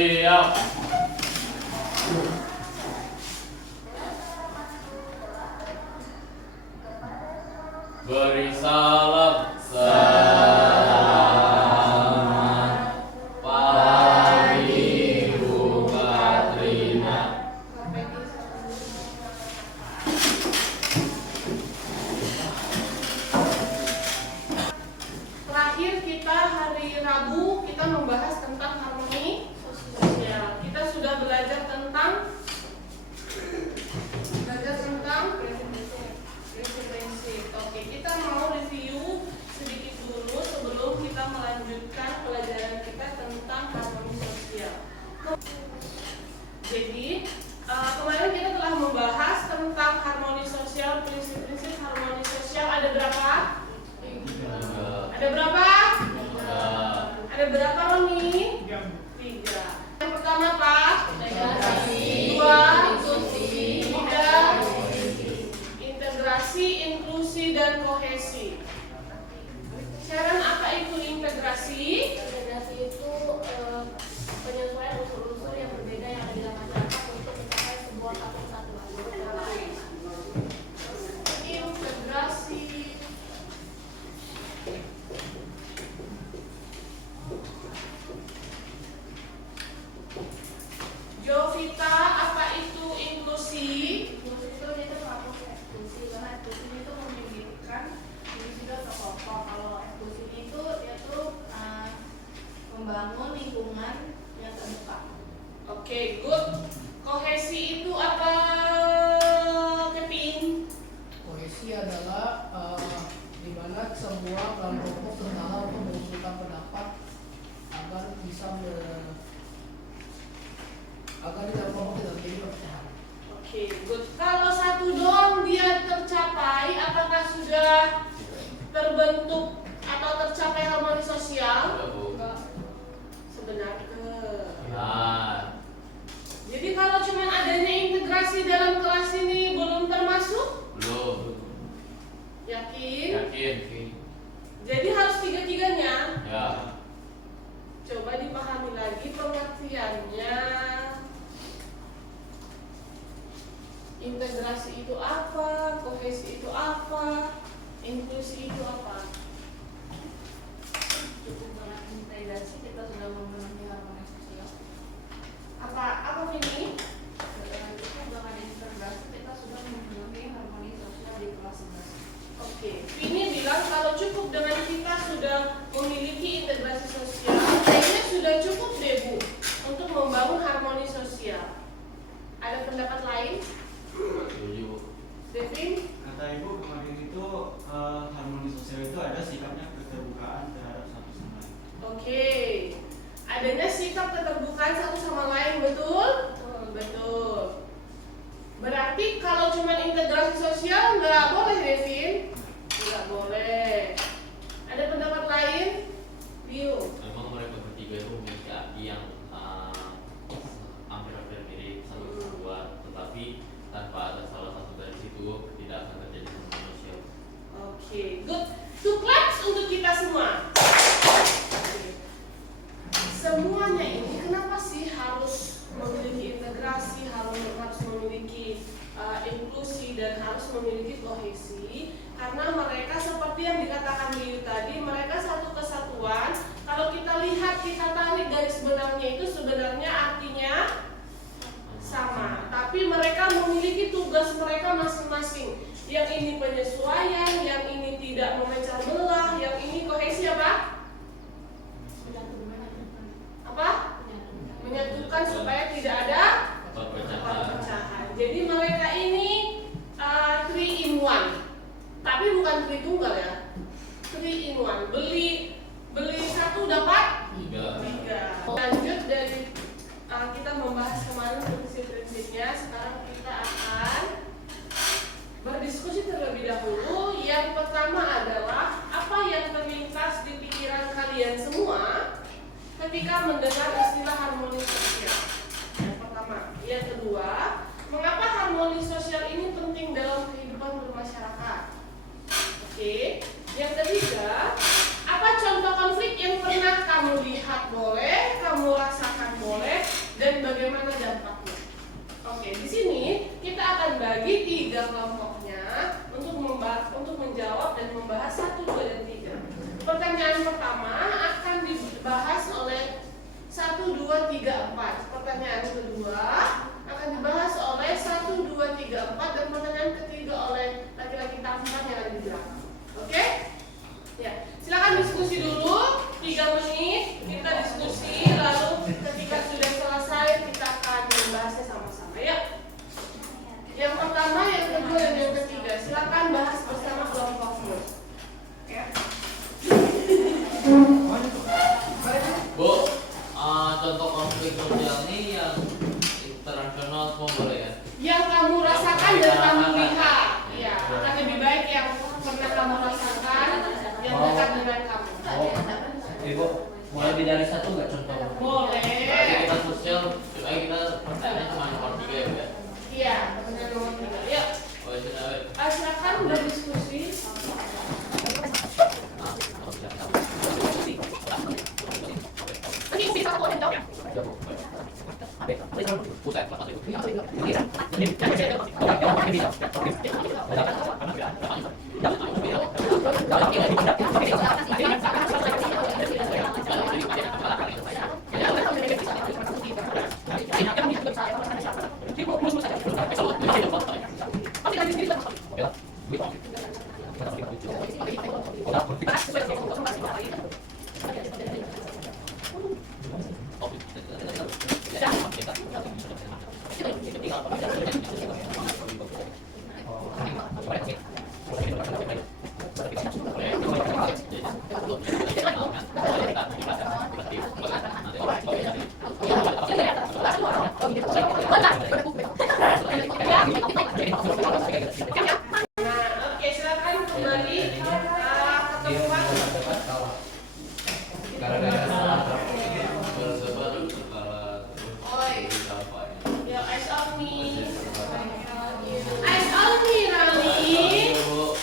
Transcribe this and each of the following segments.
Siap. Beri salam. Selamat pagi Bu Katrina. Terakhir kita hari Rabu kita membahas tentang harmoni sosial. Kita sudah belajar tentang prinsip-prinsip. Oke, kita mau review sedikit dulu sebelum kita melanjutkan pelajaran kita tentang harmoni sosial. Jadi kemarin kita telah membahas tentang harmoni sosial, prinsip-prinsip harmoni sosial. Ada berapa? Ada berapa? Ada berapa, Roni? 3. Yang pertama apa? Integrasi. 2. Inklusi. 3. Integrasi, inklusi, dan kohesi. Sharon, apa itu integrasi? Integrasi itu penyesuaian unsur-unsur yang berbeda yang ada di dalam masyarakat untuk mencapai sebuah kesatuan. Integrasi. Jovita, apa itu inklusi? Inklusi itu dia termasuk eksklusi, karena eksklusi itu memilihkan individu atau kelompok. Kalau eksklusi itu dia tuh membangun lingkungan yang terbuka. Oke, good. Kohesi itu apa, Kevin? Kohesi adalah di mana semua kelompok berusaha untuk mengumpulkan pendapat agar bisa agar di dalam kelompok tidak terjadi perpecahan. Oke, good. Kalau satu doang dia tercapai, apakah sudah terbentuk atau tercapai harmoni sosial? Sebenarnya. Nah, Jadi kalau cuma adanya integrasi dalam kelas ini belum termasuk? belum. Yakin? Yakin? Jadi harus tiga-tiganya. Ya. Coba dipahami lagi pengertiannya. Integrasi itu apa? Kohesi itu apa? Inklusi itu apa? Cukup dengan integrasi kita sudah memenuhi harmoni sosial. Apa ini? Dengan cukup dengan integrasi kita sudah memenuhi harmoni sosial di kelas 11. Oke, ini bilang kalau cukup dengan kita sudah memiliki integrasi sosial, kayaknya sudah cukup deh Bu untuk membangun harmoni sosial. Ada pendapat lain? Setuju. Devin? Kata Ibu kemarin itu harmoni sosial itu ada sikapnya keterbukaan terhadap satu sama lain. Oke, adanya sikap keterbukaan satu sama lain, betul? Betul. Berarti kalau cuma integrasi sosial nggak boleh, Devin? Nggak boleh. Ada pendapat lain? Rio? Memang mereka bertiga itu memiliki arti yang hampir-hampir mirip satu sama dua, tetapi tanpa ada salah satu dari situ tidak akan terjadi harmoni sosial. Oke, good. Two claps untuk kita semua. Semuanya ini kenapa sih harus memiliki integrasi, harus memiliki inklusi, dan harus memiliki kohesi? Karena mereka seperti yang dikatakan Liu tadi, mereka satu kesatuan. Kalau kita lihat, kita tarik garis benangnya itu sebenarnya artinya sama, tapi mereka memiliki tugas mereka masing-masing. Yang ini penyesuaian, yang ini tidak memecah belah, yang ini kohesi apa? Menyatukan supaya tidak ada perpecahan. Jadi mereka ini 3 in 1, tapi bukan 3 tunggal ya. 3 in 1. Beli 1 dapat 3. Lanjut dari kita membahas kemarin prinsip-prinsipnya. Sekarang kita akan berdiskusi terlebih dahulu. Yang pertama adalah apa yang terlintas di pikiran kalian semua ketika mendengar istilah harmoni sosial. Yang pertama. Yang kedua, mengapa harmoni sosial ini penting dalam kehidupan bermasyarakat? Oke. Yang ketiga, apa contoh konflik yang pernah kamu lihat boleh, kamu rasakan boleh, 2, 3, 4. Pertanyaan kedua akan dibahas oleh 1, 2, 3, 4 dan pertanyaan ketiga oleh laki-laki tampan yang ada di belakang. Oke? Ya, silakan diskusi dulu 3 menit kita diskusi, lalu ketika sudah selesai kita akan membahasnya sama-sama ya. Yang pertama, yang kedua, dan yang ketiga silakan bahas bersama kelompokmu. Bu, contoh konflik sosial ini yang internasional semua boleh ya? Yang kamu rasakan dan kamu lihat, ya, akan lebih baik yang pernah kamu rasakan, yang dekat dengan kamu. Ibu, mulai lebih dari satu nggak contoh? Boleh. Berarti kita sosial, kita pertanyaannya cuma nomor 3 ya Bu ya? Iya, pertanyaan nomor 3. Ya, Oh ya sudah. silakan berdiskusi. Nah, oke, silakan kembali ke tempat. Bersebar kepala Oi. apa ya? Ya, eyes on me. Eyes on me, Rani. Bu.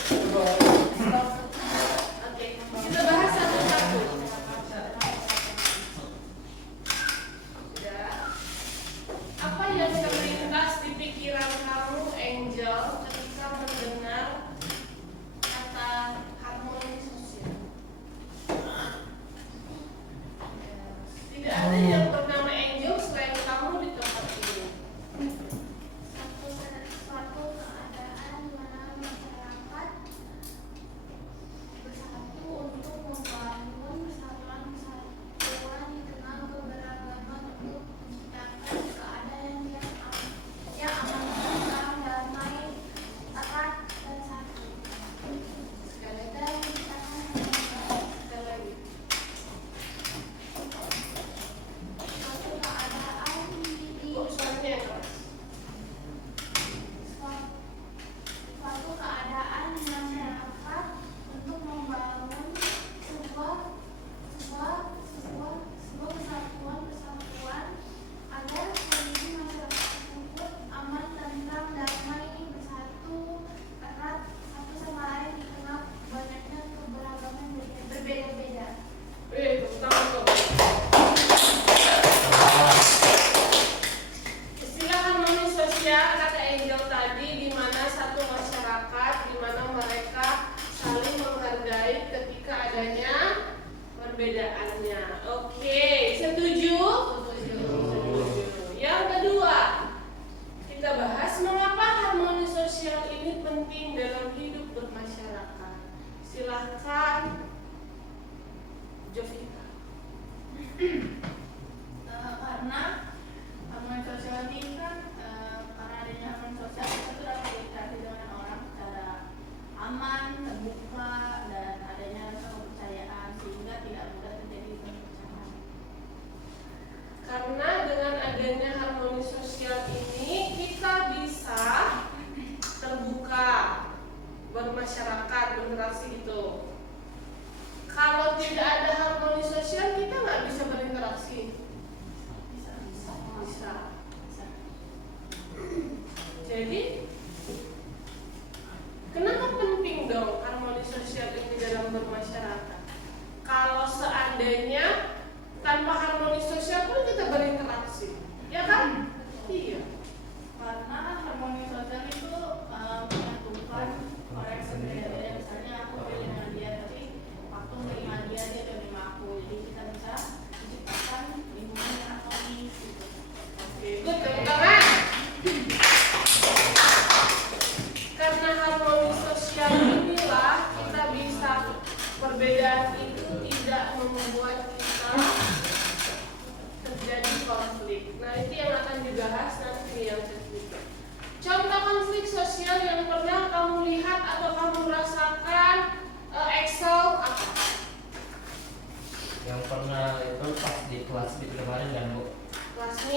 Oke, kita bahas satu-satu. Ya. Apa yang terlintas di pikiran kamu, Angel, ketika mendengar kata harmoni sosial? Tidak ada yang bernama Angel selain kamu di tempat ini. Suatu keadaan di mana masyarakat bersatu untuk membangun persatuan kesatuan di tengah keberagaman untuk menciptakan keadaan yang aman, tentram, damai, erat, dan satu. Sekali Dan menciptakan lagi. suatu keadaan di Kok suaranya yang keras? suatu keadaan di masyarakat untuk membangun sebuah kesatuan agar kondisi masyarakat tersebut aman, tentram, damai, bersatu, erat satu sama lain di tengah banyaknya keberagaman berbeda-beda. Tepuk tangan dong. Istilah harmoni sosial kata Angel tadi, di mana satu masyarakat di mana mereka saling menghargai ketika adanya perbedaannya. Oke, setuju? Yang kedua, kita bahas mengapa harmoni sosial ini penting dalam hidup bermasyarakat. Silahkan, Jovita. Karena harmoni sosial ini kan karena adanya harmoni sosial kita tuh dapat berinteraksi dengan orang secara aman, terbuka, dan adanya rasa kepercayaan sehingga tidak mudah terjadi perpecahan. Karena dengan adanya harmoni sosial ini kita bisa terbuka, bermasyarakat, berinteraksi gitu. Kalau tidak ada harmoni sosial kita nggak bisa berinteraksi. Bisa. Jadi kenapa penting dong harmoni sosial ini dalam bermasyarakat? Kalau seandainya tanpa harmoni sosial pun kita berinteraksi, ya kan? Iya.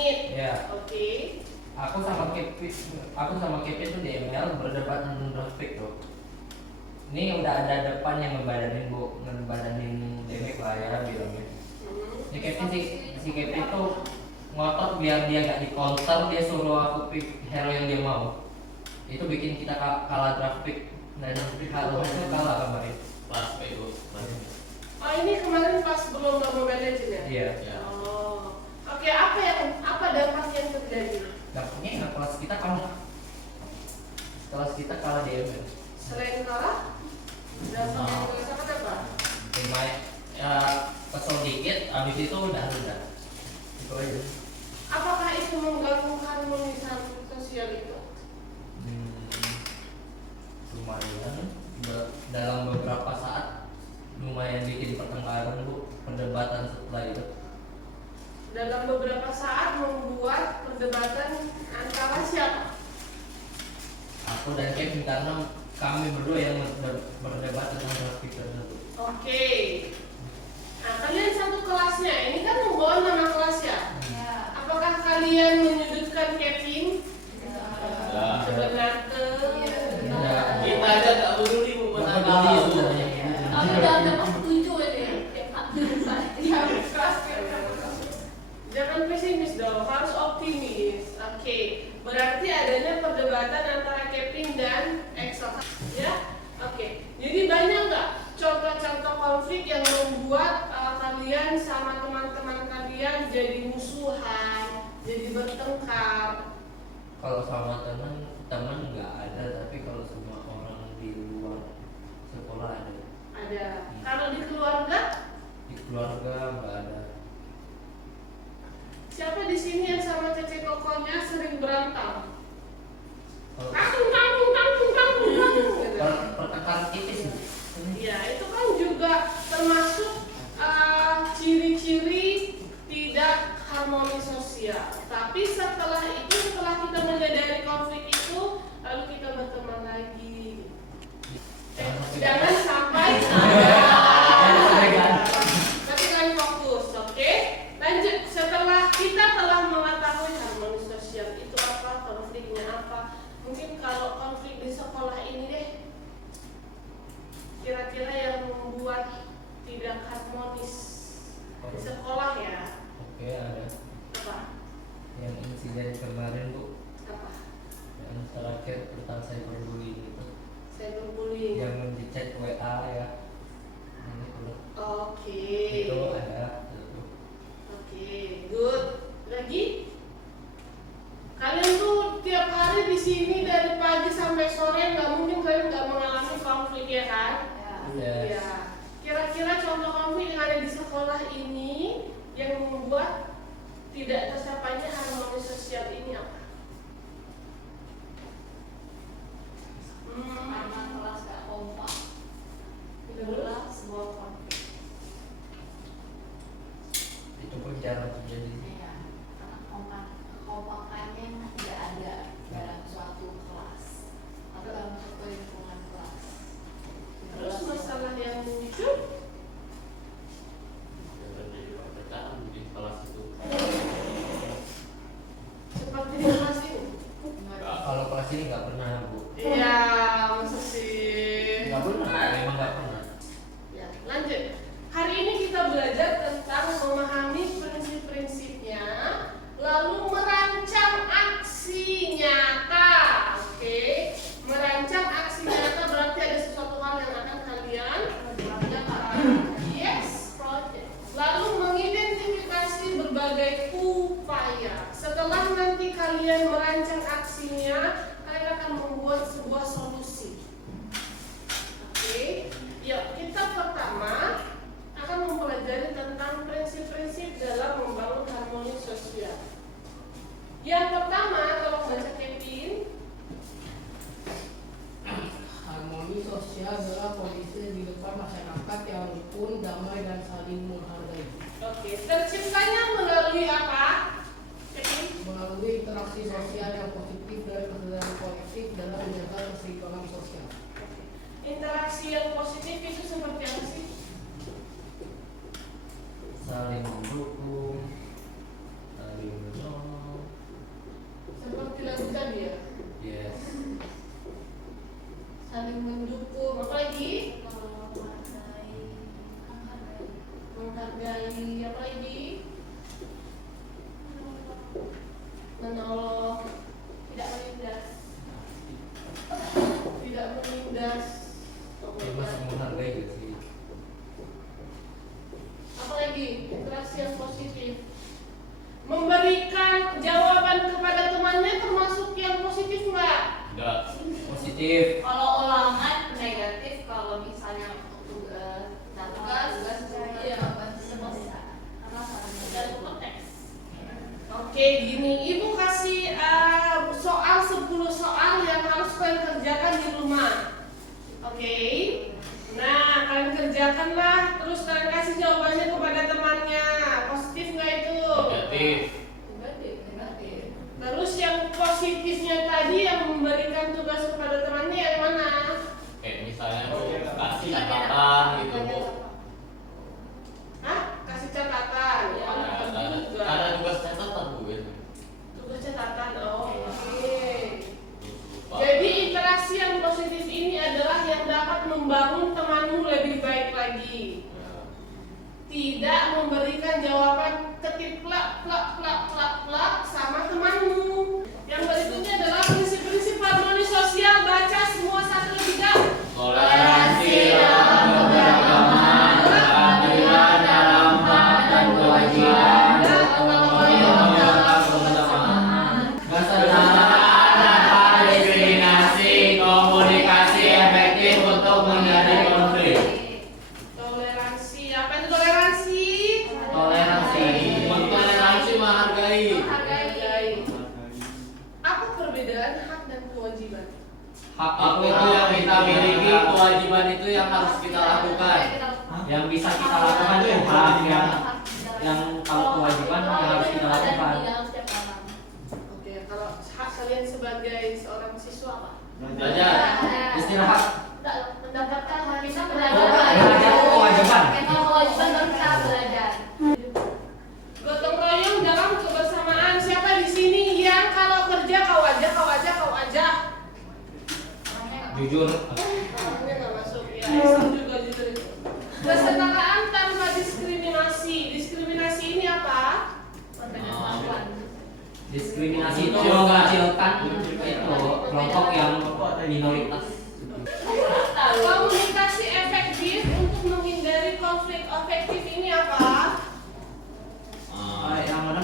menit. Ya. Oke. Aku sama Kevin tuh di ML berdebat tentang draft pick tuh. Ini udah ada depan yang ngebadanin Demek lah ya bilangnya. Hmm. Si Kevin tuh ngotot biar dia gak di counter, dia suruh aku pick hero yang dia mau. Itu bikin kita kalah draft pick dan harusnya kalah kemarin. Pas itu. Oh ini kemarin pas belum Mobile Legends ya? Iya. Ya. Oh. Oke, apa dampak yang terjadi? Dampaknya enak kelas kita kalah di ML. Selain kalah, dampak yang dirasakan apa? Lumayan ya, kesel dikit, abis itu udah. Itu aja. Apakah itu mengganggu harmonisan sosial itu? Lumayan dalam beberapa saat lumayan bikin pertengkaran bu, perdebatan setelah itu. Dalam beberapa saat membuat perdebatan antara siapa? Aku dan Kevin karena kami berdua yang berdebat tentang grafik tersebut. Oke. Nah, kalian satu kelasnya, ini kan membawa nama kelas ya? Ya. Apakah kalian menyudutkan Kevin? Ya. Sebenarnya. Ya. Kita aja nggak peduli bu Nggak menang peduli kalah, Bu. sebenarnya. Tapi jangan dapat setuju ini. Ya, kelas. Jangan pesimis dong, harus optimis. Oke, berarti adanya perdebatan antara Kevin dan Excel, ya? Oke, jadi banyak nggak contoh-contoh konflik yang membuat kalian sama teman-teman kalian jadi musuhan, jadi bertengkar? Kalau sama teman nggak ada, tapi kalau sama orang di luar sekolah ada. Ada. Kalau di keluarga, Di keluarga nggak ada. siapa di sini yang sama Cece Kokonya sering berantem? Kalau Tanggung, gitu. pertengkaran tipis nih. Ya, itu kan juga termasuk ciri-ciri tidak harmonis sosial. Tapi setelah kita menyadari konflik itu, lalu kita berteman lagi. Jangan sampai tapi kalian fokus, oke? Lanjut, setelah kita telah mengetahui harmonis sosial itu apa, konfliknya apa, mungkin kalau konflik di sekolah ini deh, kira-kira yang membuat tidak harmonis di sekolah ya, Oke, ada apa? yang insiden kemarin bu, Apa? yang terakhir tentang cyberbullying itu, Cyberbullying. yang di chat WA ya. Ini tuh. Oke. Itu ada. Oke, good. Lagi? Kalian tuh tiap hari di sini dari pagi sampai sore, nggak mungkin kalian nggak mengalami konflik ya kan? Ya. Yes. Ya. Kira-kira contoh konflik yang ada di sekolah ini yang membuat tidak tercapainya harmonis sosial ini apa? Karena kelas gak kompak, itulah sebuah konflik. Itu pun jarang terjadi. Ya, karena kompakannya tidak ada dalam suatu kelas atau dalam suatu lingkungan kelas. Terus masalah yang muncul Terjadi perpecahan di kelas itu. seperti di kelas ini. Kalau kelas ini nggak pernah bu. Iya, masa sih? Nggak pernah, memang nggak pernah. Ya, lanjut. Hari ini kita belajar tentang memahami prinsip-prinsipnya, lalu merancang aksi nyata. Oke, merancang aksi nyata berarti ada sesuatu hal yang akan kalian yes, project. Lalu mengidentifikasi berbagai upaya. Setelah nanti kalian merancang aksinya, kalian akan membuat sebuah solusi. Oke, yuk kita pertama akan mempelajari tentang prinsip-prinsip dalam membangun harmoni sosial. Yang pertama, tolong baca Kevin. Harmoni sosial adalah kondisi di depan masyarakat yang rukun, damai, dan saling menghargai. Oke, terciptanya melalui apa? Kevin? Melalui interaksi sosial yang positif dan kesadaran kolektif dalam menjaga keseimbangan sosial. Interaksi yang positif itu seperti apa sih? Saling mendukung, saling menolong, menolong, Tidak menindas. tidak menindas. Ya, masih menghargai gitu sih. Apalagi interaksi yang positif. Memberikan jawaban kepada temannya termasuk yang positif nggak? Enggak. Positif. Kalau ulangan negatif, kalau misalnya untuk tugas Iya. karena tergantung konteks. Oke, gini, ibu kasih soal 10 soal yang harus kalian kerjakan di rumah. Oke. Nah, kalian kerjakanlah, terus kalian kasih jawabannya kepada temannya. Positif nggak itu? Negatif. Negatif. Terus yang positifnya tadi yang memberikan tugas kepada temannya yang mana? Kayak misalnya Bu, kasih catatan gitu Bu. Hah? Kasih catatan. Ya, Oh, Ada tugas catatan Bu gitu. tugas catatan. Oh, oke. Lupa. Jadi interaksi yang positif ini adalah yang dapat membangun temanmu lebih baik lagi. Ya. Tidak memberikan jawaban ketiplak plak plak plak plak sama temanmu. Yang berikutnya adalah prinsip-prinsip harmoni sosial. Baca semua 1, 3. Toleransi dalam keberagaman, keadilan dalam hak dan kewajiban, kegotong dalam kebersamaan, kesetaraan tanpa diskriminasi, komunikasi efektif untuk menghindari konflik. Toleransi. Apa itu toleransi? Toleransi. Toleransi menghargai. Menghargai. Apa perbedaan hak dan kewajiban? Hak Hak itu yang kita miliki, kewajiban itu yang harus kita lakukan. yang bisa kita lakukan itu hak, yang kalau kewajiban yang harus kita lakukan. Di dalam setiap orang. Oke, kalau hak kalian sebagai seorang siswa apa? Belajar. Istirahat. Mendapatkan hak kita Belajar belajar. itu kewajiban. Kalau kewajiban baru kita belajar. Gotong royong dalam kebersamaan. Siapa di sini yang kalau kerja kau aja, kau aja, kau aja? Jujur. Orangnya nggak masuk. Ya, Islam juga jujur itu. Kesetaraan tanpa diskriminasi. Diskriminasi ini apa? Diskriminasi itu mengecilkan itu kelompok yang minoritas. Komunikasi efektif untuk menghindari konflik efektif ini apa? Yang mana?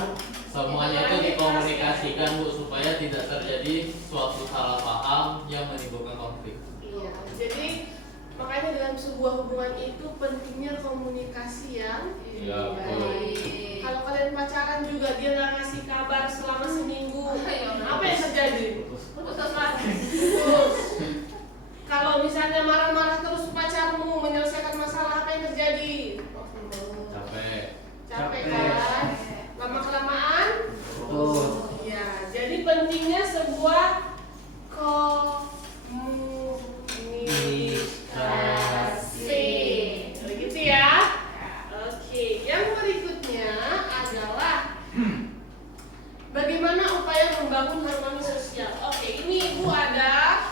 Semuanya itu dikomunikasikan Bu supaya tidak terjadi suatu salah paham yang menimbulkan konflik. Iya. Jadi makanya dalam sebuah hubungan itu pentingnya komunikasi yang Iya, betul. baik. Kalau kalian pacaran juga dia nggak ngasih kabar selama seminggu, apa yang terjadi? Putus mas. Putus. Kalau misalnya marah-marah terus pacarmu menyelesaikan masalah, apa yang terjadi? Capek. Capek kan? Lama-kelamaan? Betul. Ya, jadi pentingnya sebuah komunikasi. Begitu ya? Oke, yang berikutnya adalah bagaimana upaya membangun harmoni sosial. Oke, ini Ibu ada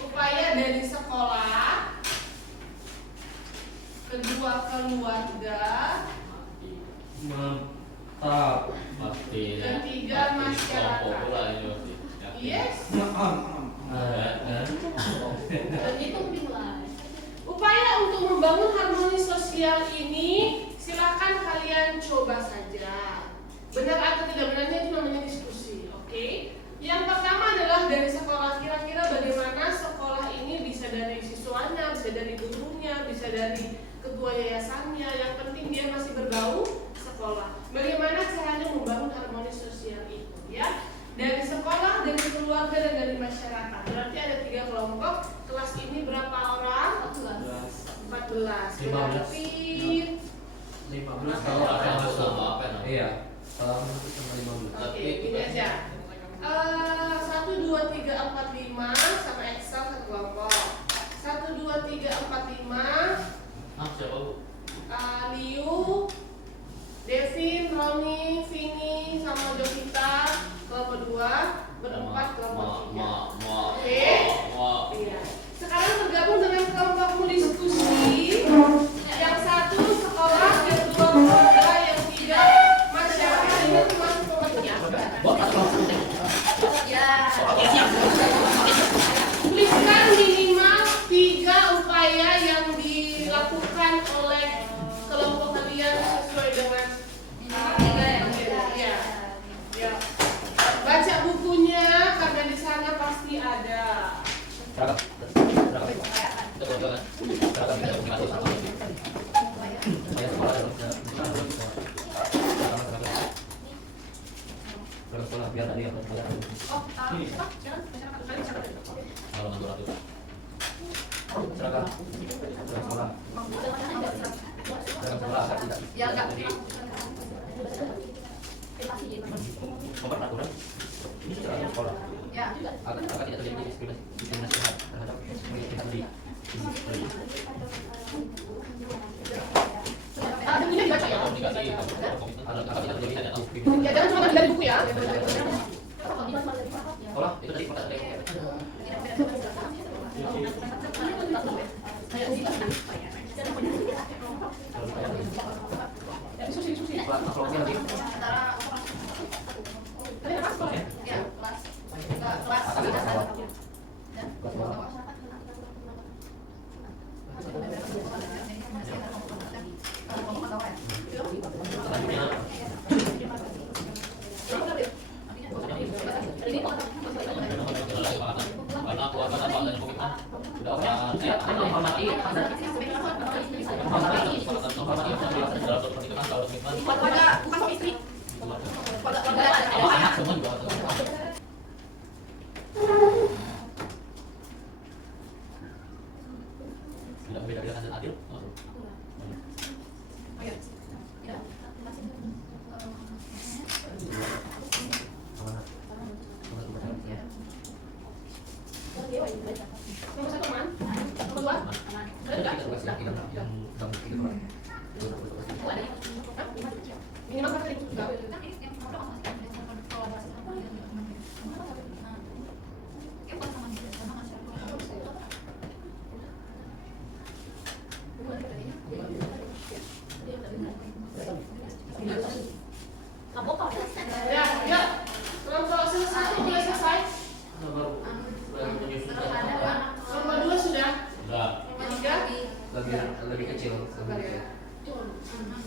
upaya dari sekolah, kedua keluarga, Mantap. Pasti ya. Dan tiga Pasti masyarakat. kelompok pula ini pasti. Yakin. yes. Dan itu dimulai. Upaya untuk membangun harmoni sosial ini silakan kalian coba saja. Benar atau tidak benarnya itu namanya diskusi, oke? Yang pertama adalah dari sekolah. Kira-kira bagaimana sekolah ini bisa dari siswanya, bisa dari gurunya, bisa dari ketua yayasannya. Yang penting dia masih berbau sekolah. Bagaimana caranya membangun harmoni sosial itu, ya? Dari sekolah, dari keluarga, dan dari masyarakat. Berarti ada 3 kelompok. Kelas ini berapa orang? 14. 15. Berarti 15 Kalau kalau ada masuk. sama apa namanya? Iya. Kalau masuk sama 15. oke, ini aja. 1, 2, 3, 4, 5 sama Excel satu kelompok. 1, 2, 3, 4, 5 Siapa Bu? Liu, Devin, Roni, Vini, sama Jovita kelompok 2, berempat kelompok 3. Oke. Iya. Sekarang bergabung dengan kelompokmu diskusi. Yang satu sekolah, yang 2 keluarga, yang 3 masyarakat. Ini termasuk kelompoknya. Tuliskan minimal 3 upaya yang dilakukan oleh kelompok kalian sesuai dengan ya. Baca bukunya karena di sana pasti ada. Biar tadi yang seragam sekolah. Ya enggak. Peraturan ini seragam sekolah. Ya. Agar tidak terjadi diskriminasi terhadap pihak di Bukunya dibaca ya. agar tidak terjadi Ya jangan cuma dari buku ya. sekolah itu tadi perkataan kelompoknya lagi Ya, kelas. Bukan suami istri. anak semua juga tidak beda-beda hasil adil. Nomor 1 man. Nomor 2. Minimal berapa itu juga? Ya, ya. Kelompok satu sudah selesai. Nomor 2 sudah. Sudah. Nomor 3. lebih kecil.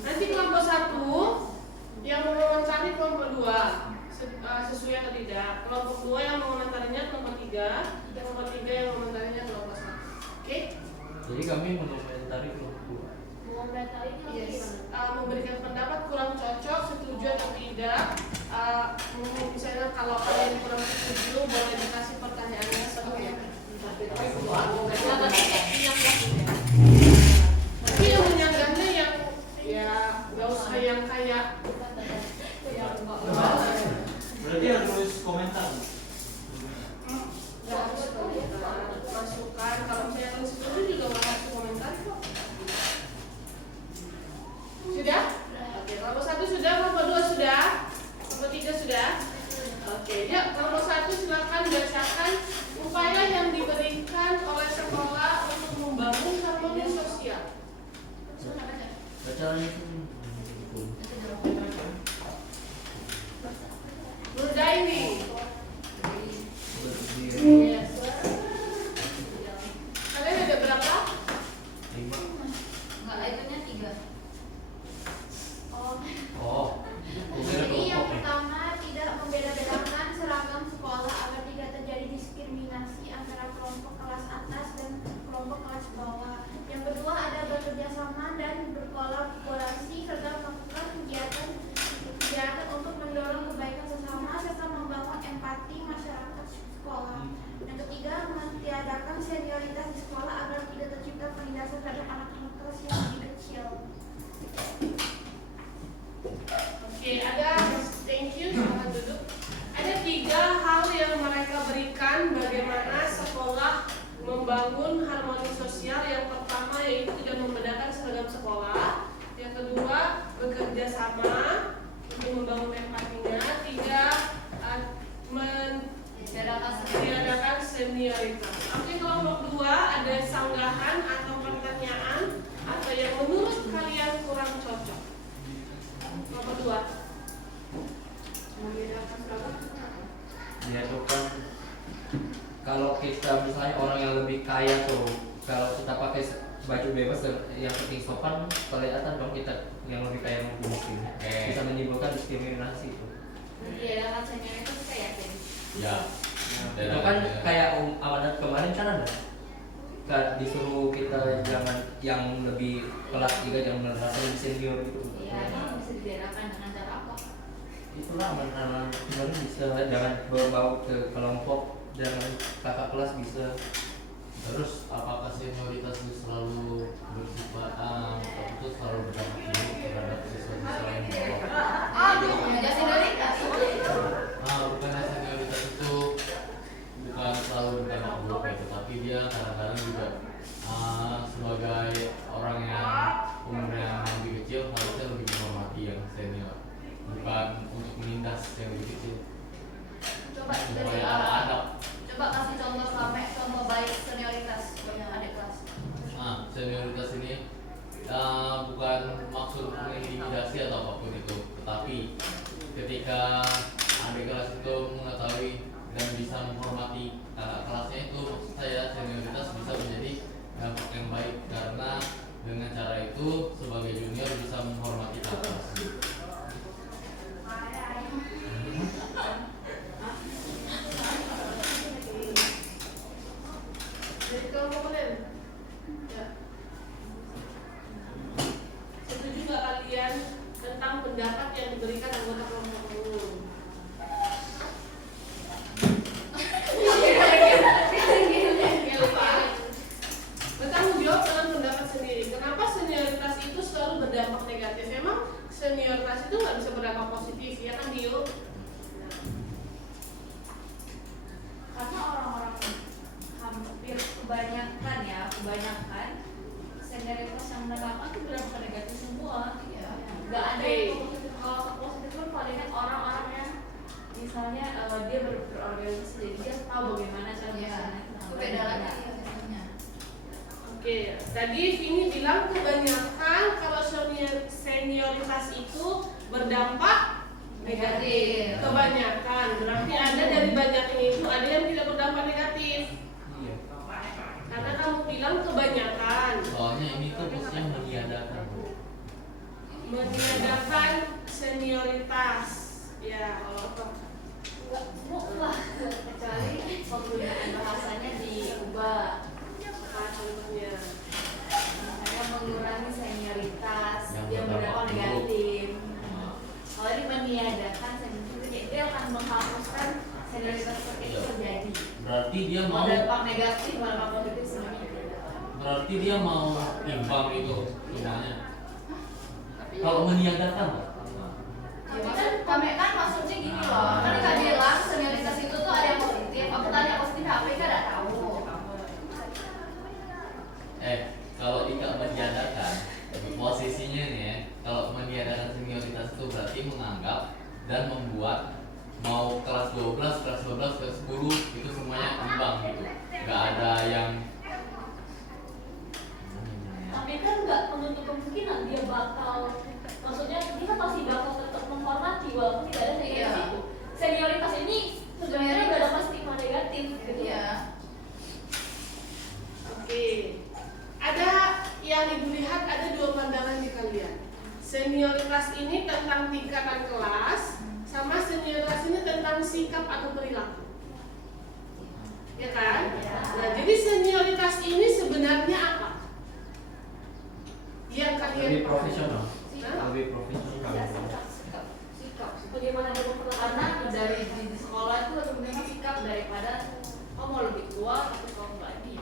Nanti kelompok 1 yang mengomentari kelompok 2 sesuai atau tidak. Kelompok 2 yang mengomentarinya kelompok 3, kelompok 3 yang mengomentarinya kelompok 1. Oke? Jadi kami mengomentari kelompok 2. Yes. Memberikan pendapat kurang cocok, setuju atau tidak. Misalnya kalau kalian kurang setuju, boleh dikasih pertanyaannya sebelumnya. Tapi yang menyanggahnya yang ya nggak usah yang kayak Berarti harus komentar. nggak harus komentar, masukan. Kalau misalnya kalian setuju juga nggak harus komentar kok. Sudah? Oke, kelompok 1 sudah, kelompok 2 sudah, kelompok 3 sudah. Oke, ya kelompok 1 silakan bacakan upaya yang diberikan oleh sekolah untuk membangun harmoni sosial. Caranya Nurdaini. berdiri Yes. Kalian ada berapa? 5. Enggak, itunya 3. Oh, Jadi yang pertama, tidak membeda-bedakan seragam sekolah agar tidak terjadi diskriminasi antara kelompok kelas atas dan kelompok kelas bawah. Yang kedua, ada bekerja sama dan berkolaborasi serta melakukan kegiatan untuk mendorong kebaikan sesama serta membangun empati masyarakat sekolah. Yang ketiga, mentiadakan senioritas di sekolah agar tidak tercipta penindasan terhadap anak-anak kelas yang lebih kecil. Oke, ada thank you, silakan duduk. Ada 3 hal yang mereka berikan bagaimana sekolah membangun harmoni sosial. Yang pertama yaitu tidak membedakan seragam sekolah. Yang kedua, bekerja sama untuk membangun empatinya. 3, mentiadakan senioritas. Oke, kelompok 2 ada sanggahan atau pertanyaan atau yang menurut kalian kurang cocok. Nomor 2. Membedakan seragam kalau kita misalnya orang yang lebih kaya tuh, kalau kita pakai baju bebas yang penting sopan, kelihatan dong kita yang lebih kaya maupun miskin. Bisa menimbulkan diskriminasi tuh. Iya, dengan senior itu saya yakin. Ya. Itu kan kayak amanat kemarin kan ada. Disuruh kita jangan yang lebih kelas 3 jangan merasa lebih senior gitu. Iya, emang bisa dibedakan dengan cara apa? Itulah amanat kemarin bisa jangan bawa ke kelompok, jangan kakak kelas bisa. Terus apakah senioritas itu selalu bersifat itu selalu berdampak buruk terhadap siswa-siswa yang di bawah? Ada senioritas. Bukannya senioritas itu bukan selalu berdampak buruk ya, tetapi dia kadang-kadang juga sebagai orang yang umurnya lebih kecil harusnya lebih menghormati yang senior, bukan untuk menindas yang lebih kecil. Coba dari Supaya ada adab. coba kasih contoh baik senioritas punya adik kelas. Senioritas ini bukan maksud mengintimidasi atau apapun itu, tetapi ketika adik kelas itu mengetahui dan bisa menghormati kakak kelasnya, itu maksud saya senioritas bisa menjadi dampak yang baik, karena dengan cara itu sebagai junior bisa menghormati kakak kelas. Jadi kelompok kalian, ya. Setuju nggak kalian tentang pendapat yang diberikan anggota kelompok umum? Bertanggung jawab dengan pendapat sendiri. Kenapa senioritas itu selalu berdampak negatif? Memang senioritas itu nggak bisa berdampak positif, ya kan Dio? Karena orang-orang hampir kebanyakan senioritas yang menerapkan itu berdampak negatif semua. Iya. Nggak ada yang positif. Kalau positif pun palingan orang-orang yang misalnya dia berorganisasi, jadi dia tahu bagaimana cara melaksanakan. Itu beda lagi. Oke, tadi Vini bilang kebanyakan kalau senioritas itu berdampak negatif. Kebanyakan, berarti ada dari banyaknya itu ada yang tidak berdampak negatif. Iya. Karena kamu bilang kebanyakan. Soalnya ini tuh posisinya meniadakan. Meniadakan senioritas. Ya, Nggak mutlak kecuali penggunaan bahasanya diubah. apa contohnya? Misalnya mengurangi senioritas, Yang dia berdampak berdampak negatif. Kalau ini meniadakan senioritas, dia akan menghapuskan senioritas seperti itu terjadi. Berarti dia Mau mau dampak negatif, mau dampak positif semuanya. berarti dia mau imbang itu semuanya. Kalau meniadakan, Kami kan maksudnya gini loh, kan kita bilang senioritas itu tuh ada yang positif. Aku tanya positif apa? Ika nggak tahu. kalau Ika meniadakan posisinya nih ya, kalau meniadakan senioritas itu berarti menganggap dan membuat mau kelas 12, kelas 12, kelas 10 itu semuanya imbang gitu. Nggak ada yang Tapi kan nggak menutup kemungkinan dia bakal, maksudnya dia pasti bakal tetap menghormati walaupun tidak ada senioritas itu. Senioritas ini sebenarnya udah ada stigma negatif gitu ya. Oke. Ada yang ibu lihat ada dua pandangan di kalian. Senioritas ini tentang tingkatan kelas, sama senioritas ini tentang sikap atau perilaku. Ya kan? Ya. Nah, jadi senioritas ini sebenarnya apa? Yang kalian Lebih profesional. Hah? Lebih profesional. Ya, sikap. Bagaimana dia memperlakukan, karena dari di sekolah itu lebih menerima sikap daripada kamu mau lebih tua tapi kamu nggak ini.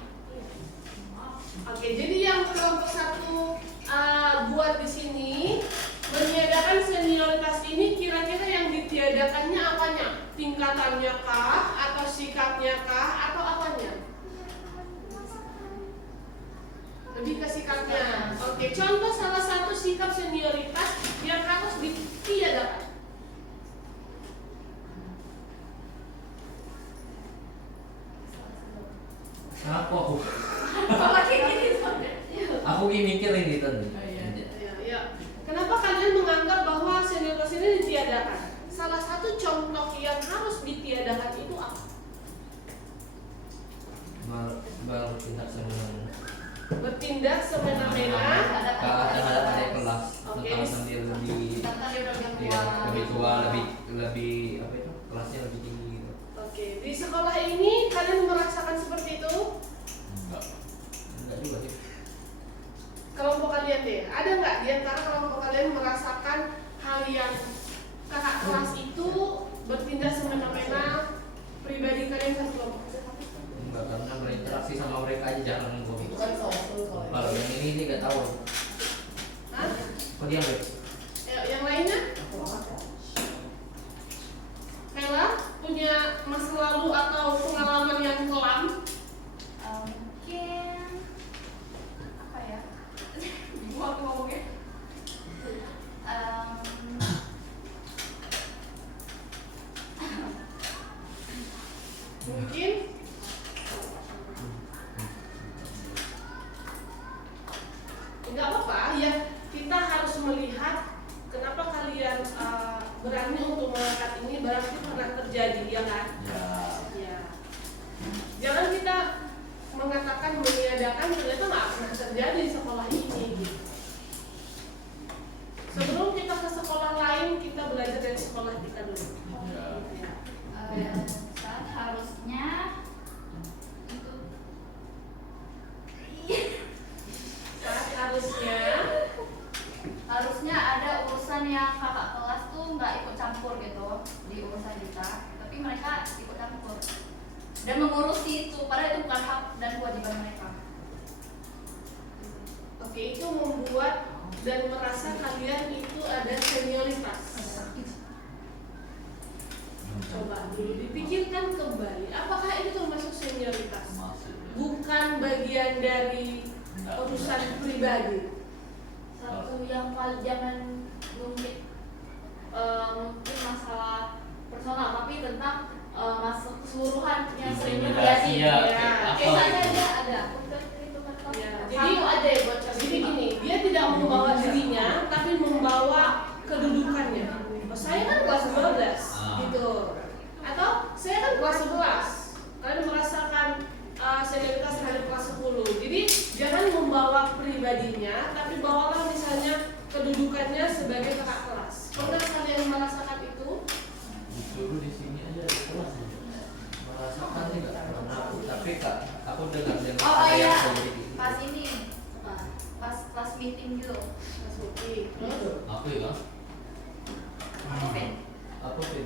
Oke, jadi yang kelompok satu buat di sini meniadakan senioritas ini, kira-kira yang ditiadakannya apanya? Tingkatannya kah, atau sikapnya kah, atau apanya? Lebih ke sikapnya. Oke, contoh salah satu sikap senioritas yang harus ditiadakan. Aku Apalagi gini aku mikirin itu nih. Ya. Kenapa kalian menganggap bahwa senioritas ini ditiadakan? Salah satu contoh yang harus ditiadakan itu apa? bertindak semena-mena terhadap adik kelas Oke. tentang dia lebih Tentang dia udah bilang iya, lebih tua, lebih apa itu kelasnya lebih tinggi gitu. Oke, di sekolah ini kalian merasakan seperti itu? Enggak juga sih. Kelompok kalian deh, ada nggak di antara kelompok kalian merasakan hal yang kakak kelas itu bertindak semena-mena pribadi kalian satu kelompok? Enggak, karena berinteraksi sama mereka aja jarang Itu gue. kan soal Kalau yang ini nggak tahu. Hah? Kok dia nggak? Yang lainnya? Hela punya masa lalu atau pengalaman yang kelam? Mungkin apa ya? Bingung aku ngomongnya. Mungkin nggak apa-apa ya, kita harus melihat kenapa kalian berani untuk mengangkat ini, berarti pernah terjadi ya kan? Ya. Jangan kita mengatakan meniadakan ternyata nggak pernah terjadi di sekolah ini gitu. Sebelum kita ke sekolah lain, kita belajar dari sekolah kita dulu. Ya. Saat harusnya itu Saat harusnya ada urusan yang kakak kelas tuh nggak ikut campur gitu di urusan kita, tapi mereka ikut campur dan mengurusi itu, padahal itu bukan hak dan kewajiban mereka. Oke, itu membuat dan merasa kalian itu ada senioritas. Coba dulu dipikirkan kembali, apakah itu termasuk senioritas? Masuk. Bukan bagian dari urusan pribadi. Satu yang paling jangan mungkin masalah personal, tapi tentang masuk keseluruhan yang sering terjadi. Intimidasi ya, Ya. kayak Kayak apa saya gitu. aja ada. Bukan itu kan Ya, satu aja ya buat Jadi gini, dia tidak membawa dirinya, tapi membawa kedudukannya. Oh, saya kan kelas 12, gitu. Atau saya kan kelas 11. Kalian merasakan senioritas terhadap kelas 10. Jadi jangan membawa pribadinya, tapi bawalah misalnya kedudukannya sebagai kakak kelas. Pernah kalian merasakan itu? Disuruh di sini aja di kelas aja. Merasakan sih nggak pernah, tapi kak aku dengar Oh ada iya, yang seperti itu. pas ini, pas kelas meeting gitu. Mas Uki. Terus? Aku ya kan? Aku kan? Apa sih?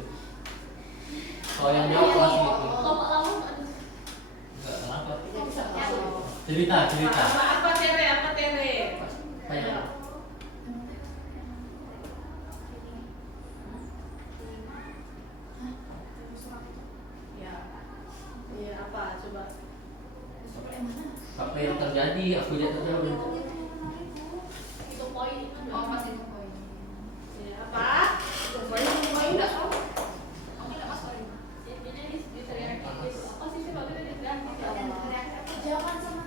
Kalau yang jawab kelas itu Lama-lama Enggak kenapa? ya. Cerita. Apa Tere? kayak Ya. Iya, apa? Coba. apa yang terjadi aku jatuh jauh. Itu poin itu. Oh, pas itu poin. Iya, apa? Poin enggak tahu. Oke, enggak mas poin. Intinya di teriak gitu. Apa sih bagusnya di teriak? Jangan sama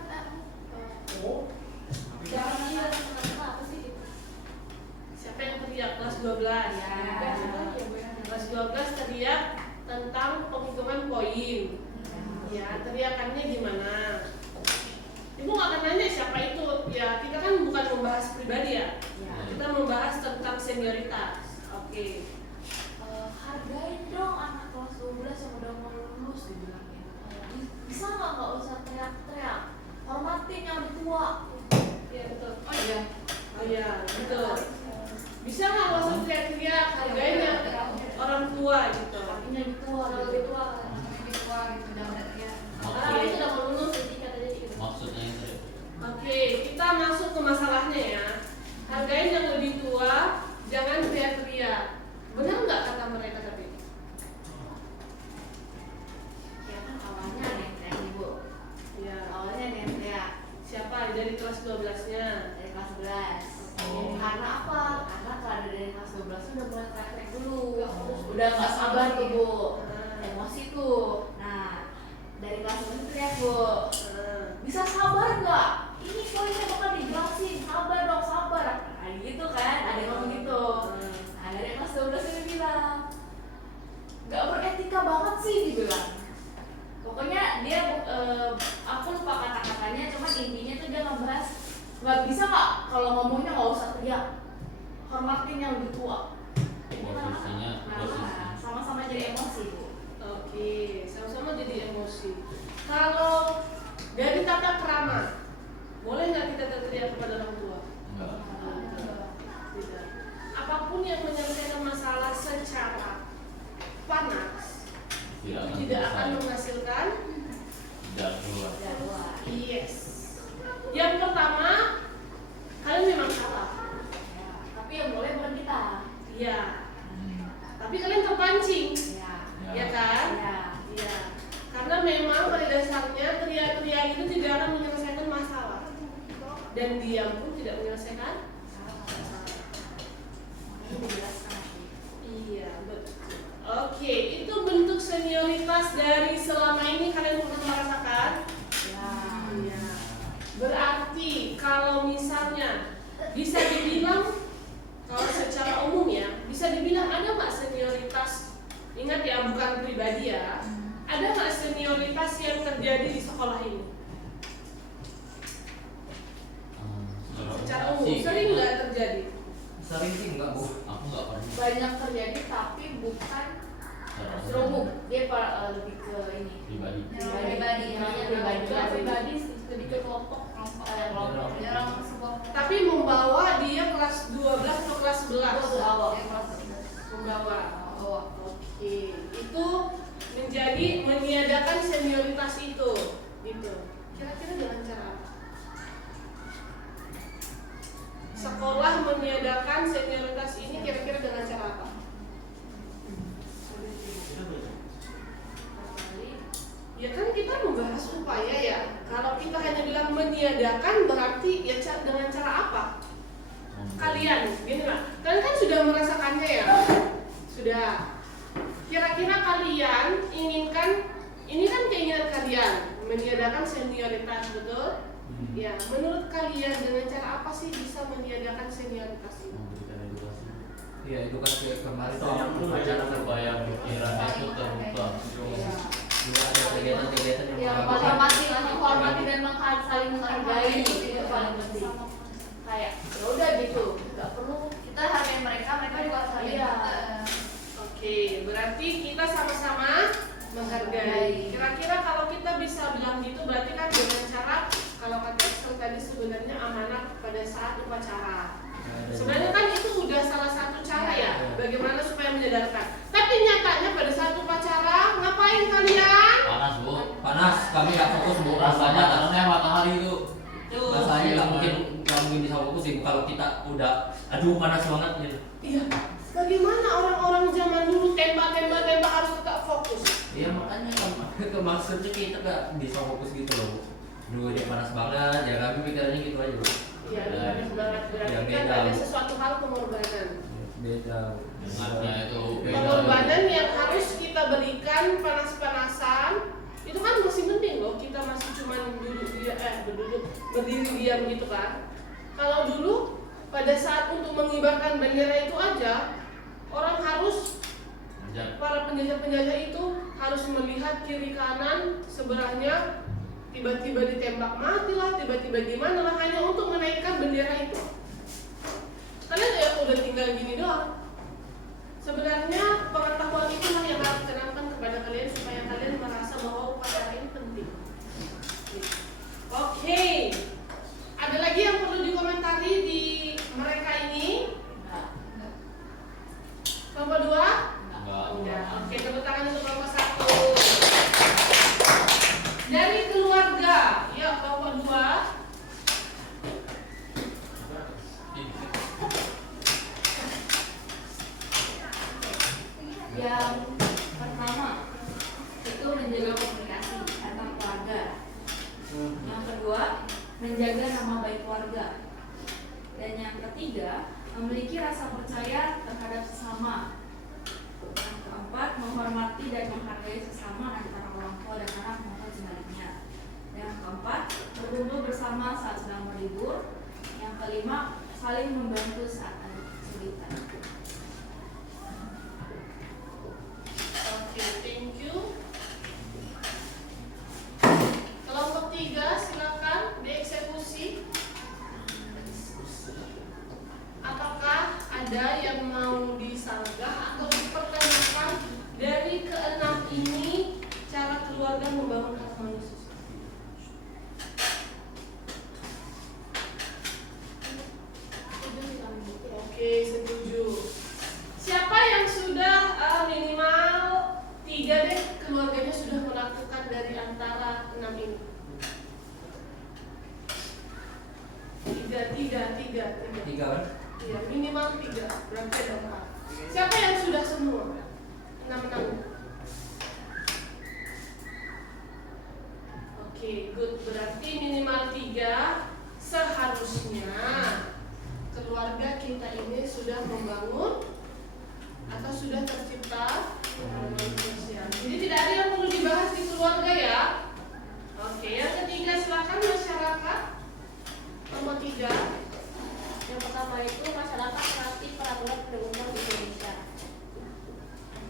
Oh, jangan iya sama apa sih gitu. siapa yang teriak? Kelas 12. Kelas 12 teriak tentang penghitungan poin. Ya, teriakannya gimana? Ibu nggak akan nanya siapa itu. Ya, kita kan bukan membahas pribadi ya. Kita membahas tentang senioritas. Oke. Hargain dong anak kelas 12 yang udah mau lulus dibilangin. Bisa nggak usah teriak-teriak, hormatin yang lebih tua. Iya, betul. Oh iya. Oh iya, betul. Bisa nggak langsung teriak-teriak hargain yang orang tua gitu. Artinya lebih tua, lebih tua gitu, jangan teriak. Karena Oke. dia sudah mau lulus jadi katanya gitu. Maksudnya itu ya. Oke, kita masuk ke masalahnya ya. Hargain yang lebih tua, jangan teriak-teriak. Benar nggak kata mereka tadi? Ya kan awalnya ada yang teriak ibu. Ya. Awalnya ada yang teriak Siapa dari kelas 12-nya? dari kelas 11. Oh. Karena apa? Karena kalau ada dari kelas 12 udah mulai teriak-teriak dulu. Udah nggak sabar tuh bu, emosi tuh. Nah, dari kelas 11 teriak bu, bisa sabar nggak? Ini poinnya bakal dijelasin, sabar dong, sabar. Nah gitu kan, ada yang ngomong gitu. Nah dari kelas 12 ini bilang, nggak beretika banget sih dibilang. Pokoknya dia, aku lupa kata-katanya nggak bisa kak kalau ngomongnya nggak usah teriak, hormatin yang lebih tua. Ini Posisinya, marah-marah, sama-sama jadi emosi bu. Oke, sama-sama jadi emosi. Kalau dari tata krama, boleh nggak kita teriak kepada orang tua? Enggak. Tidak. Apapun yang menyelesaikan masalah secara panas tidak akan menghasilkan. Tidak keluar. Yes. Yang pertama, kalian memang salah. Tapi yang boleh bukan kita. Iya. Tapi kalian terpancing, ya kan? Ya. Iya. Karena memang pada dasarnya teriak-teriak itu tidak akan menyelesaikan masalah. Dan diam pun tidak menyelesaikan masalah. Ini dijelaskan. Iya, betul. Oke, itu bentuk senioritas dari selama ini kalian pernah merasakan? Ya. Iya. Berarti kalau misalnya bisa dibilang, kalau secara umum ya, bisa dibilang ada nggak senioritas? Ingat ya, bukan pribadi ya. Ada nggak senioritas yang terjadi di sekolah ini? Secara umum, sering nggak terjadi? Sering sih enggak bu. Aku nggak pernah. Banyak terjadi tapi bukan Secara serumum. Dia lebih ke ini. pribadi. Pribadi, namanya pribadi. Bukan pribadi, lebih ke kelompok. Kelompok. Dalam sebuah Tapi membawa dia kelas 12 atau kelas 11? Membawa. Oke, itu menjadi meniadakan senioritas itu, gitu. Kira-kira dengan cara apa? Sekolah meniadakan senioritas ini kira-kira dengan cara apa? Ya kan kita membahas upaya ya. Kalau kita hanya bilang meniadakan berarti ya dengan cara apa? Kalian, gini lah. Kalian kan sudah merasakannya ya. Sudah. Kira-kira kalian inginkan, ini kan keinginan kalian meniadakan senioritas, betul? Ya, menurut kalian dengan cara apa sih bisa meniadakan senioritas ini? Memberikan edukasi. Iya edukasi kemarin tuh Yang dulu acara Supaya pikirannya itu terbuka. juga ada kegiatan-kegiatan yang yang menghormati dan saling menghargai itu paling penting. Kayak ya udah gitu, nggak perlu kita hargai mereka, mereka juga hargai kita. Oke, berarti kita sama-sama menghargai. Kira-kira kalau kita bisa bilang gitu berarti kan dengan cara kalau kata Esther tadi sebenarnya amanah pada saat upacara. Sebenarnya kan itu udah salah satu cara ya, bagaimana supaya menyadarkan. Tapi nyatanya pada saat upacara ngapain kalian? Panas bu. panas kami nggak fokus bu Rasanya rasanya karena matahari itu. masalahnya nggak mungkin bisa fokus sih kalau kita udah aduh panas banget gitu. Iya. Bagaimana orang-orang zaman dulu tembak harus tetap fokus? Iya makanya maksudnya kita nggak bisa fokus gitu loh bu. Duh ini panas banget ya kami pikirannya gitu aja bu. Iya, berarti Yang kan beda, ada Bu. sesuatu hal pengorbanan. Beda bu. Dengarnya itu beda. Pengorbanan yang harus kita berikan panas-panasan itu kan masih penting loh. Kita masih cuma berdiri diam gitu kan. Kalau dulu pada saat untuk mengibarkan bendera itu aja orang harus para penjajah-penjajah itu harus melihat kiri kanan sebelahnya, tiba-tiba ditembak mati lah, tiba-tiba gimana lah, hanya untuk menaikkan bendera itu. Kalian ya udah tinggal gini doang. Sebenarnya pengetahuan itulah yang harus ditanamkan kepada kalian supaya kalian merasa bahwa upacara ini penting. Oke. Ada lagi yang perlu dikomentari di mereka ini? Kelompok 2? Enggak. Udah. Oke, tepuk tangan untuk kelompok 1. Dari keluarga, ya kelompok 2. Yang pertama itu menjaga komunikasi antar keluarga. Yang kedua menjaga nama baik keluarga. Dan yang ketiga memiliki rasa percaya terhadap sesama. Yang keempat menghormati dan menghargai sesama antara orang tua dan anak maupun sebaliknya. Yang keempat berkumpul bersama saat sedang berlibur. Yang kelima saling membantu saat ada kesulitan. Oke, thank you. Kelompok 3 silakan dieksekusi. keluarga membangun harmoni sosial. Oke, setuju. Siapa yang sudah minimal 3 deh keluarganya sudah melakukan dari antara 6 ini? 3 Tiga kan? Iya, minimal 3, berarti ada 4. Siapa yang sudah semua? 6. Oke, good. Berarti minimal 3. Seharusnya keluarga kita ini sudah membangun atau sudah tercipta harmoni sosial. Jadi tidak ada yang perlu dibahas di keluarga ya. Oke, yang ketiga silakan masyarakat. Nomor 3. Yang pertama itu masyarakat menaati peraturan perundang-undang di Indonesia.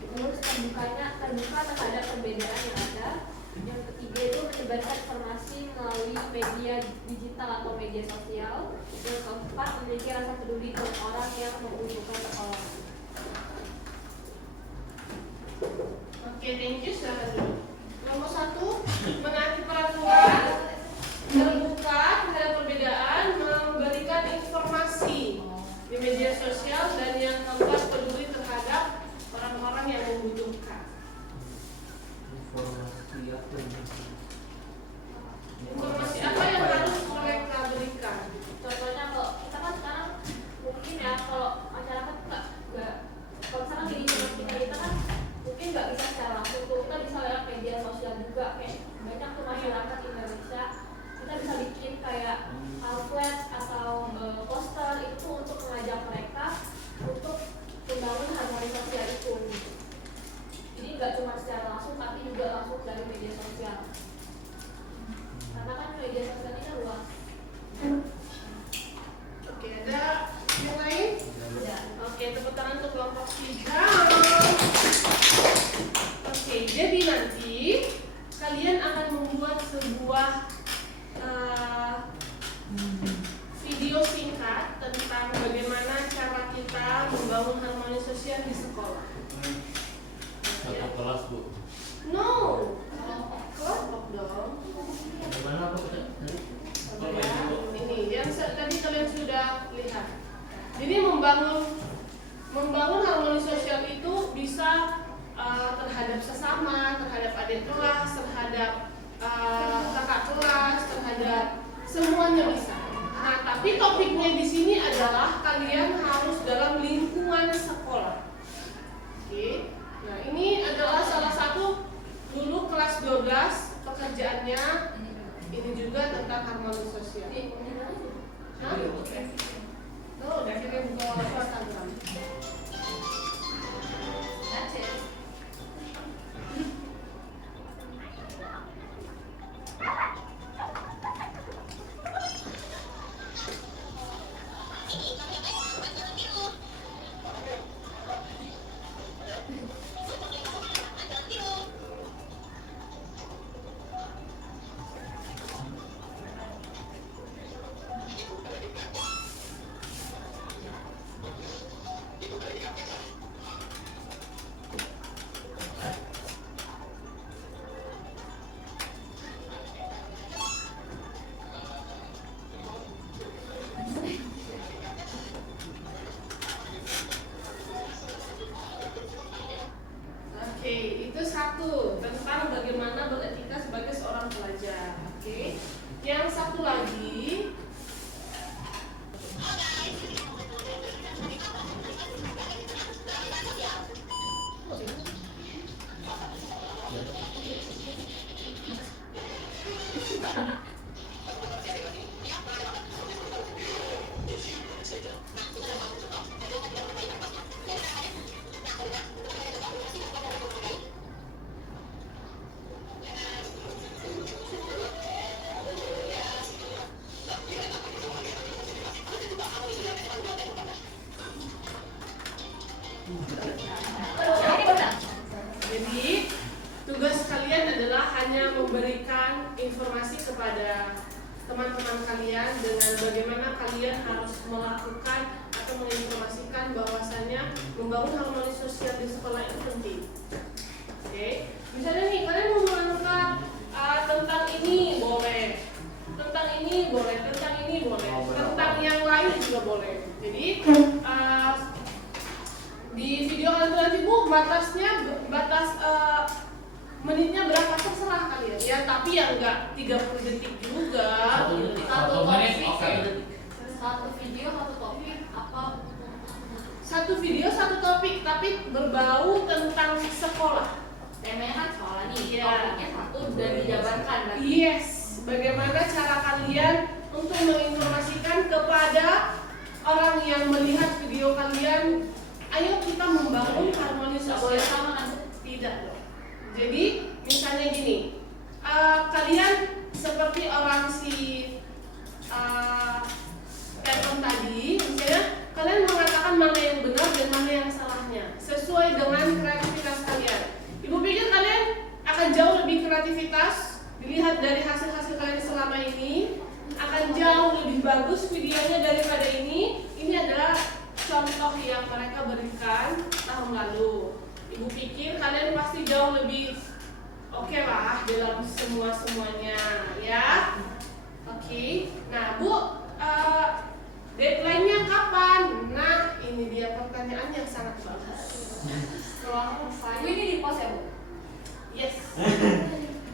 Terus terbuka terhadap perbedaan yang ada. Yang ketiga itu menyebarkan informasi melalui media digital atau media sosial. Yang keempat memiliki rasa peduli terhadap orang yang membutuhkan sekolah. Oke, thank you. Silakan dulu. Nomor 1, menaati peraturan, terbuka terhadap perbedaan, memberikan informasi di media sosial, dan yang keempat peduli terhadap orang-orang yang membutuhkan. Informasi apa yang harus mereka berikan? Contohnya kalau kita kan sekarang mungkin ya kalau masyarakat nggak kalau misalkan di kita kan mungkin nggak bisa secara langsung tuh, kita bisa lewat media sosial juga. Kayak banyak tuh masyarakat Indonesia, kita bisa bikin kayak pamflet atau poster itu tuh untuk mengajak mereka untuk membangun harmoni sosial itu gitu. Jadi nggak cuma secara langsung tapi juga langsung dari media sosial, karena kan media sosial ini luas. Oke, ada yang lain? Oke, tepuk tangan untuk kelompok 3. Oke, jadi nanti kalian akan membuat sebuah video singkat tentang bagaimana cara kita membangun harmoni sosial di sekolah. Satu kelas, Bu. No, kelompok dong. Gimana aku tadi? Ya, ini yang tadi kalian sudah lihat. Jadi membangun harmoni sosial itu bisa terhadap sesama, terhadap adik kelas, terhadap kakak kelas, terhadap semuanya bisa. Nah, tapi topiknya di sini adalah kalian harus dalam lingkungan sekolah. Oke. Nah, ini adalah salah satu dulu kelas 12 pekerjaannya. Ini juga tentang harmoni sosial. Hah? Oh, udah kita buka Instagram. That's it. Oke, itu satu tentang bagaimana beretika sebagai seorang pelajar. Oke, yang satu lagi jadi tugas kalian adalah hanya memberikan informasi kepada teman-teman kalian dengan bagaimana kalian harus melakukan atau menginformasikan bahwasannya membangun harmoni sosial di sekolah itu penting. Oke, misalnya nih kalian mau mengangkat ini boleh, tentang ini boleh, tentang yang lain juga boleh. Jadi di video kalian tuh nanti Bu batas menitnya berapa terserah kalian ya, tapi ya enggak 30 detik juga. Satu menit, oke. Satu video satu topik apa? Satu video satu topik tapi berbau tentang sekolah. Temanya kan sekolah nih, Iya. topiknya satu dan dijabarkan kan? Yes, bagaimana cara kalian untuk menginformasikan kepada orang yang melihat video kalian, ayo kita membangun harmoni Nggak boleh sosial. sama kan? Tidak dong. Jadi misalnya gini, kalian seperti orang si Teton tadi, misalnya kalian mengatakan mana yang benar dan mana yang salahnya sesuai dengan kreativitas kalian. Ibu pikir kalian akan jauh lebih kreativitas dilihat dari hasil-hasil kalian selama ini, akan jauh lebih bagus videonya daripada ini. Ini adalah contoh yang mereka berikan tahun lalu. Ibu pikir kalian pasti jauh lebih oke lah dalam semuanya ya. Oke. Nah Bu, deadline-nya kapan? Nah ini dia pertanyaan yang sangat bagus. Bu, ini di post ya Bu? Yes.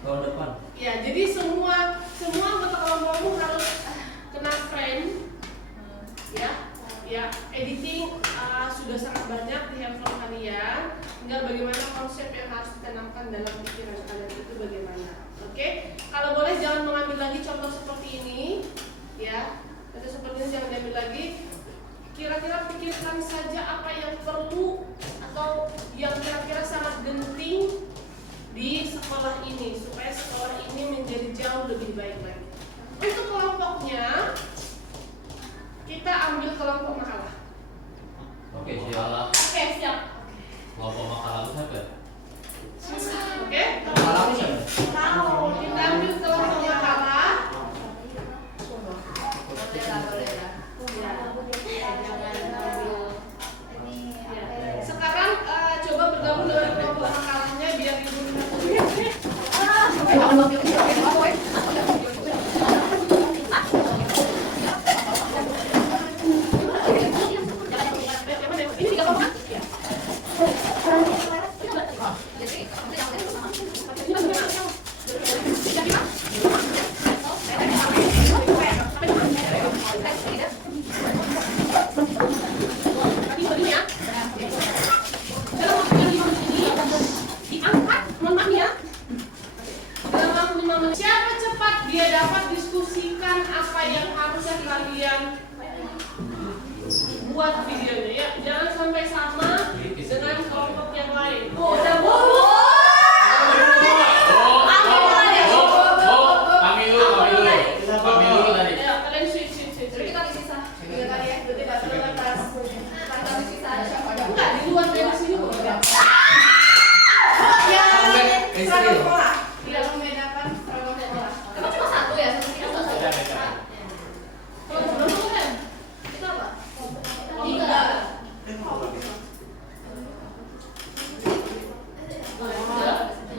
Tahun depan. Ya, jadi semua anggota kelompokmu harus kena frame, ya, editing sudah sangat banyak di handphone kalian. Tinggal bagaimana konsep yang harus ditanamkan dalam pikiran kalian itu bagaimana. Oke, kalau boleh jangan mengambil lagi contoh seperti ini, ya. Contoh seperti ini jangan diambil lagi. Kira-kira pikirkan saja apa yang perlu atau yang kira-kira sangat genting di sekolah ini supaya sekolah ini menjadi jauh lebih baik lagi. Untuk kelompoknya kita ambil kelompok makalah. Oke, siap. Oke, siap. Kelompok makalah itu siapa? Oke? Malam siapa? Kita ambil kelompok makalah. Boleh lah. Jangan ambil Ya. Sekarang coba bergabung dengan kelompok makalahnya biar ibu lihat. Ini tiga kelompok kan? Ya. Tadi begini ya. Dalam waktu yang 5 menit ini diangkat, mohon maaf ya. Dalam waktu 5 menit, siapa cepat dia dapat diskusikan apa yang harusnya kalian buat videonya ya. Jangan sampai sama dengan kelompok yang lain. Udah Bu. Kami dulu tadi. Ya, kalian switch. Jadi kita bisa 3 kali ya, berarti nggak perlu atas. Kali bisa ada siapa ada? Enggak, di luar dari sini kok. Ya, Sampai seragam SD. sekolah. Tidak membedakan seragam sekolah. Emang cuma satu ya? Satu kita satu. Beda. Kalau sebelum itu kan Itu apa? 3.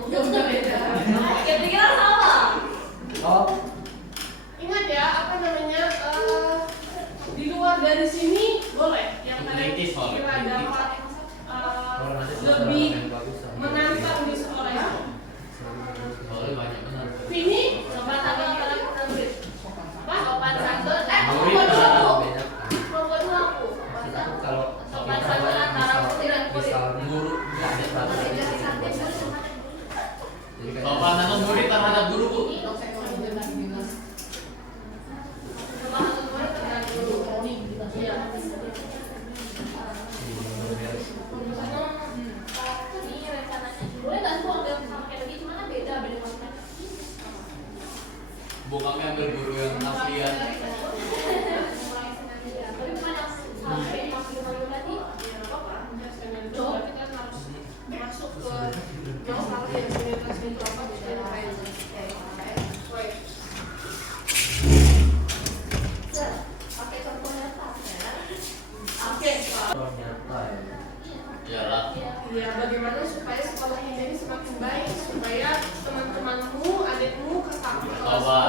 Ya udah beda. Ya pikiran sama. Oh, Ingat ya, apa namanya? Di luar dari sini boleh yang kalian Kritis, Pak. kira dapat kalau nanti lebih yang bagus sama. menantang di sekolah ya. Soalnya banyak benar. Ini Sopan santun kalian pernah beri? apa? Sopan santun. Murid Kelompok dulu aku. Beda. Kelompok dulu aku. Kita tuh kalau Sopan santun antara murid dan murid. misal guru nggak ada peraturan. Beda di santai dulu. Jadi kan Sopan santun murid terhadap guru, Bu. Sopan santun murid terhadap guru. Iya. Ini rencananya. Boleh nggak sih ambil sama kayak tadi? Cuma kan beda maksudnya. Bu, kami ambil guru yang aslian. Tapi cuma yang sampai maksimal tadi. Ya nggak apa-apa. Berarti kan harus masuk ke masalah yang komunitas itu apa dan lain. Baik. Pakai contoh nyata. Oke. ternyata ya. Iyalah. Ya, bagaimana supaya sekolah ini jadi semakin baik, supaya teman-temanmu, adikmu, kakakmu, kelas Sobat.